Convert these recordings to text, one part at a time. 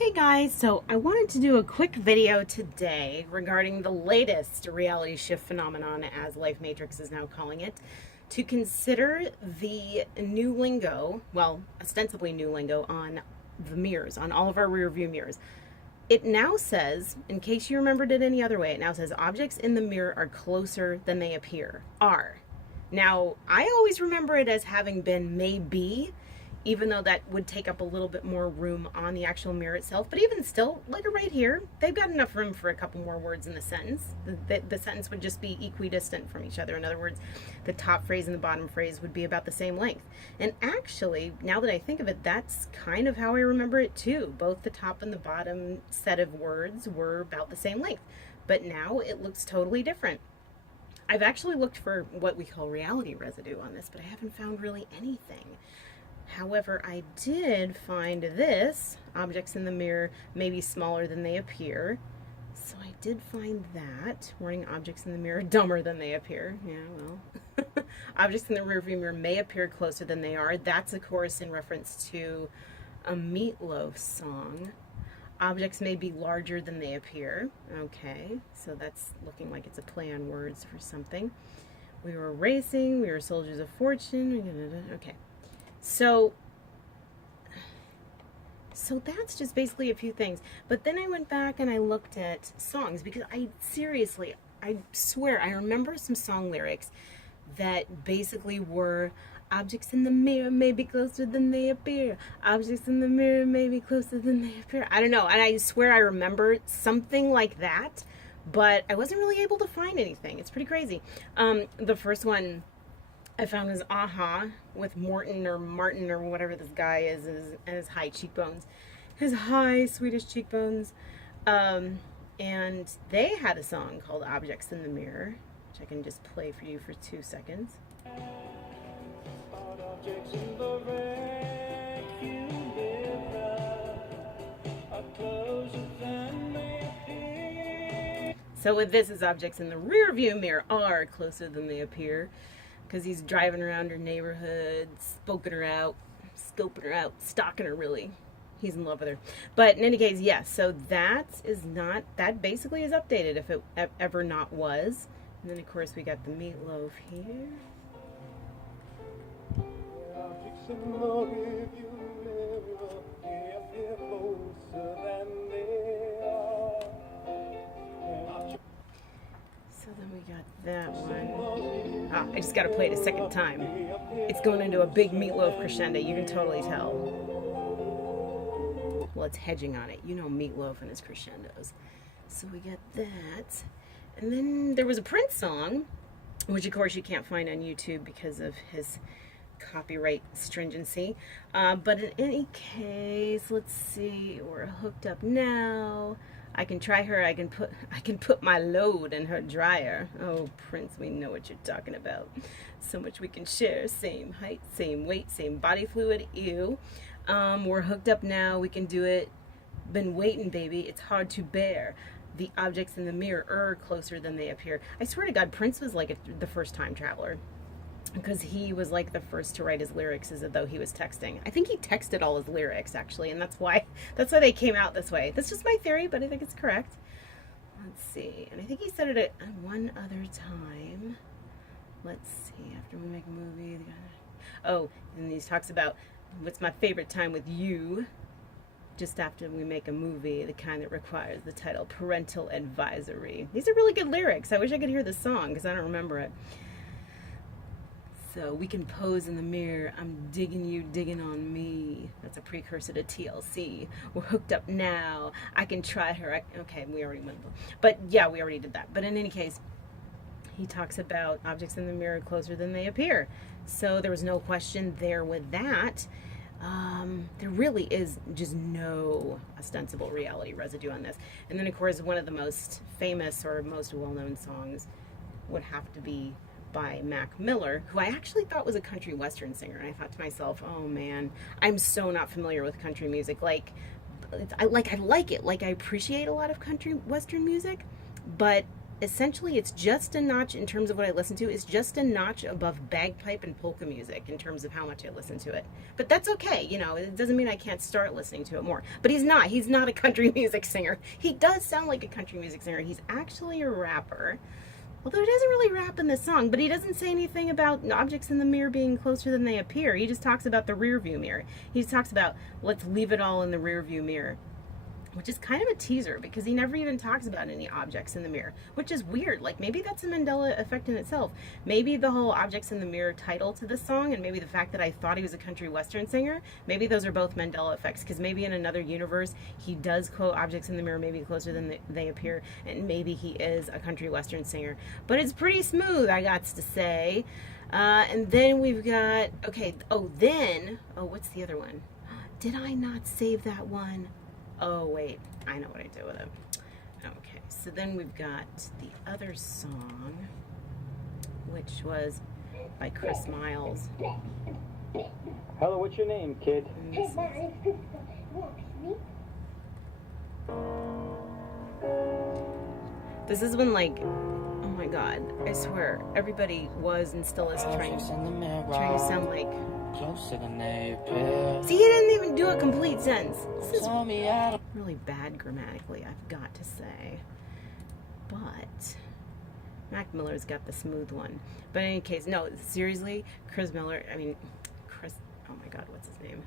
Hey guys, so I wanted to do a quick video today regarding the latest reality shift phenomenon, as Life Matrix is now calling it, to consider the new lingo, well, ostensibly new lingo, on the mirrors, on all of our rear view mirrors. It now says, in case you remembered it any other way, it now says objects in the mirror are closer than they appear. Are. Now, I always remember it as having been may be, even though that would take up a little bit more room on the actual mirror itself. But even still, like right here, they've got enough room for a couple more words in the sentence. The sentence would just be equidistant from each other. In other words, the top phrase and the bottom phrase would be about the same length. And actually, now that I think of it, that's kind of how I remember it too. Both the top and the bottom set of words were about the same length. But now it looks totally different. I've actually looked for what we call reality residue on this, but I haven't found really anything. However, I did find this, objects in the mirror may be smaller than they appear. So I did find that. Warning, objects in the mirror dumber than they appear. Yeah, well. Objects in the rearview mirror may appear closer than they are. That's, of course, in reference to a Meatloaf song. Objects may be larger than they appear. Okay, so that's looking like it's a play on words for something. We were racing, we were soldiers of fortune. Okay. So that's just basically a few things. But then I went back and I looked at songs because I swear, I remember some song lyrics that basically were objects in the mirror may be closer than they appear. Objects in the mirror may be closer than they appear. I don't know. And I swear I remember something like that, but I wasn't really able to find anything. It's pretty crazy. The first one I found was Aha with Morton or Martin or whatever this guy is and his high cheekbones. His high Swedish cheekbones. And they had a song called Objects in the Mirror, which I can just play for you for 2 seconds. So with this is objects in the rear view mirror are closer than they appear. Because he's driving around her neighborhood, scoping her out, stalking her really. He's in love with her. But in any case, yes, so that basically is updated if it ever not was. And then of course we got the Meatloaf here. So then we got that one. I just got to play it a second time. It's going into a big Meatloaf crescendo. You can totally tell. Well, it's hedging on it. You know Meatloaf and his crescendos. So we got that. And then there was a Prince song, which of course you can't find on YouTube because of his copyright stringency. But in any case, let's see. We're hooked up now. I can try her, I can put my load in her dryer. Oh, Prince, we know what you're talking about. So much we can share. Same height, same weight, same body fluid. Ew. We're hooked up now. We can do it. Been waiting, baby. It's hard to bear. The objects in the mirror are closer than they appear. I swear to God, Prince was like the first time traveler. Because he was like the first to write his lyrics as though he was texting. I think he texted all his lyrics actually, and that's why they came out this way. That's just my theory, but I think it's correct. Let's see, and I think he said it at one other time. Let's see, after we make a movie. Oh, and he talks about what's my favorite time with you. Just after we make a movie, the kind that requires the title Parental Advisory. These are really good lyrics. I wish I could hear the song because I don't remember it. So we can pose in the mirror. I'm digging you, digging on me. That's a precursor to TLC. We're hooked up now. I can try her. Okay, we already went. But yeah, we already did that. But in any case, he talks about objects in the mirror closer than they appear. So there was no question there with that. There really is just no ostensible reality residue on this. And then, of course, one of the most famous or most well-known songs would have to be by Mac Miller, who I actually thought was a country western singer. And I thought to myself, oh man, I'm so not familiar with country music. I like it. Like, I appreciate a lot of country western music, but essentially it's just a notch in terms of what I listen to. It's just a notch above bagpipe and polka music in terms of how much I listen to it. But that's okay, you know, it doesn't mean I can't start listening to it more. But he's not a country music singer. He does sound like a country music singer. He's actually a rapper. Although he doesn't really rap in this song, but he doesn't say anything about objects in the mirror being closer than they appear. He just talks about the rear view mirror. He just talks about, let's leave it all in the rear view mirror, which is kind of a teaser because he never even talks about any objects in the mirror, which is weird. Like, maybe that's a Mandela effect in itself. Maybe the whole objects in the mirror title to this song, and maybe the fact that I thought he was a country western singer, maybe those are both Mandela effects, because maybe in another universe he does quote objects in the mirror maybe closer than they appear, and maybe he is a country western singer. But it's pretty smooth, I got to say. And then we've got, okay, what's the other one? Did I not save that one? Oh, wait, I know what I did with it. Okay, so then we've got the other song, which was by Chris Miles. Hello, what's your name, kid? This is when, like, oh my God, I swear, everybody was and still is trying to sound like... Closer than they appear. See, he didn't even do a complete sentence. This is really bad grammatically, I've got to say. But Mac Miller's got the smooth one. But in any case, no, seriously, oh my God, what's his name?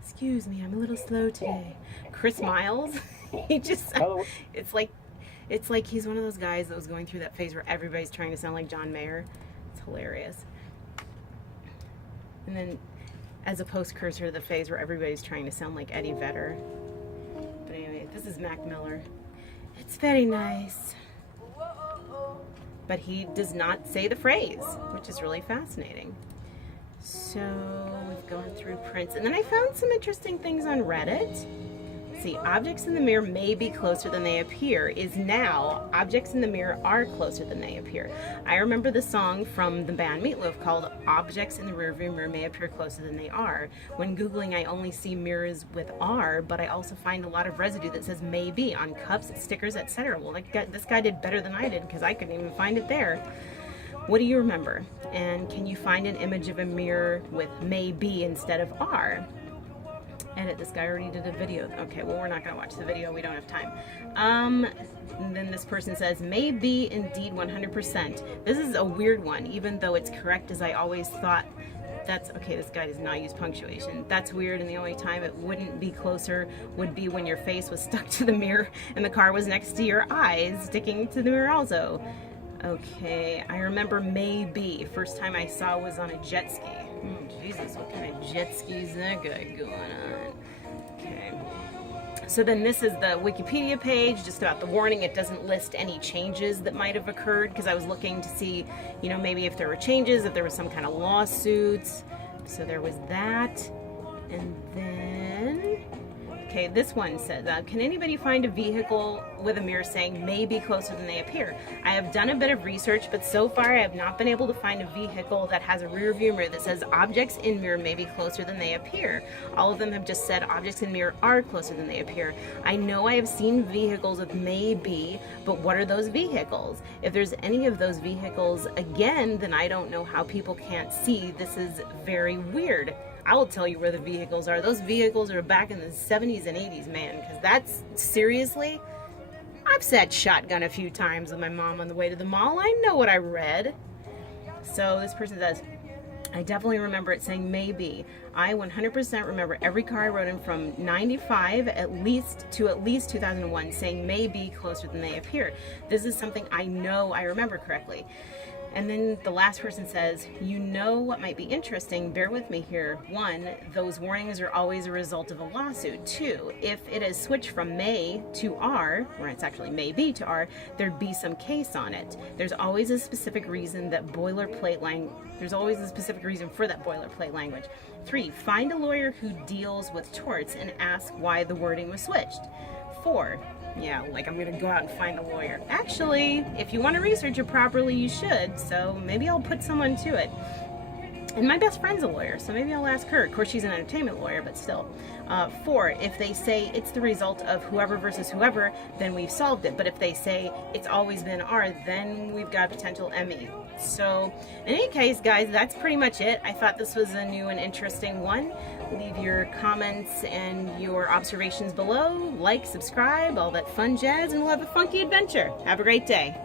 Excuse me, I'm a little slow today. Chris Miles, he just, it's like he's one of those guys that was going through that phase where everybody's trying to sound like John Mayer. It's hilarious. And then as a post-cursor, the phase where everybody's trying to sound like Eddie Vedder. But anyway, this is Mac Miller. It's very nice. But he does not say the phrase, which is really fascinating. So we've gone through Prince. And then I found some interesting things on Reddit. See, objects in the mirror may be closer than they appear is now objects in the mirror are closer than they appear. I remember the song from the band Meatloaf called Objects in the Rearview Mirror May Appear Closer Than They Are. When Googling, I only see mirrors with R, but I also find a lot of residue that says maybe on cups, stickers, etc. Well, this guy did better than I did because I couldn't even find it there. What do you remember? And can you find an image of a mirror with maybe instead of R? Edit, this guy already did a video. Okay, well, we're not going to watch the video. We don't have time. And then this person says, maybe indeed 100%. This is a weird one, even though it's correct as I always thought. That's, okay, this guy does not use punctuation. That's weird, and the only time it wouldn't be closer would be when your face was stuck to the mirror and the car was next to your eyes, sticking to the mirror also. Okay, I remember maybe. First time I saw was on a jet ski. Jesus, what kind of jet ski is that guy going on? Okay. So then this is the Wikipedia page, just about the warning. It doesn't list any changes that might have occurred because I was looking to see, you know, maybe if there were changes, if there was some kind of lawsuits. So there was that. And then, okay, this one says, can anybody find a vehicle with a mirror saying may be closer than they appear? I have done a bit of research, but so far I have not been able to find a vehicle that has a rear view mirror that says objects in mirror may be closer than they appear. All of them have just said objects in mirror are closer than they appear. I know I have seen vehicles with may be, but what are those vehicles? If there's any of those vehicles, again, then I don't know how people can't see. This is very weird. I will tell you where the vehicles are. Those vehicles are back in the 70s and 80s, man, because that's, seriously, I've sat shotgun a few times with my mom on the way to the mall. I know what I read. So this person says, I definitely remember it saying maybe. I 100% remember every car I rode in from 95 at least 2001 saying maybe closer than they appear. This is something I know I remember correctly. And then the last person says, you know what might be interesting, bear with me here. 1, those warnings are always a result of a lawsuit. 2, if it is switched from may to R, or it's actually may be to R, there'd be some case on it. There's always a specific reason that there's always a specific reason for that boilerplate language. 3, find a lawyer who deals with torts and ask why the wording was switched. 4, yeah, like I'm gonna go out and find a lawyer. Actually, if you want to research it properly, you should, so maybe I'll put someone to it. And my best friend's a lawyer, so maybe I'll ask her. Of course, she's an entertainment lawyer, but still. 4, if they say it's the result of whoever versus whoever, then we've solved it. But if they say it's always been R, then we've got potential ME. So, in any case, guys, that's pretty much it. I thought this was a new and interesting one. Leave your comments and your observations below. Like, subscribe, all that fun jazz, and we'll have a funky adventure. Have a great day.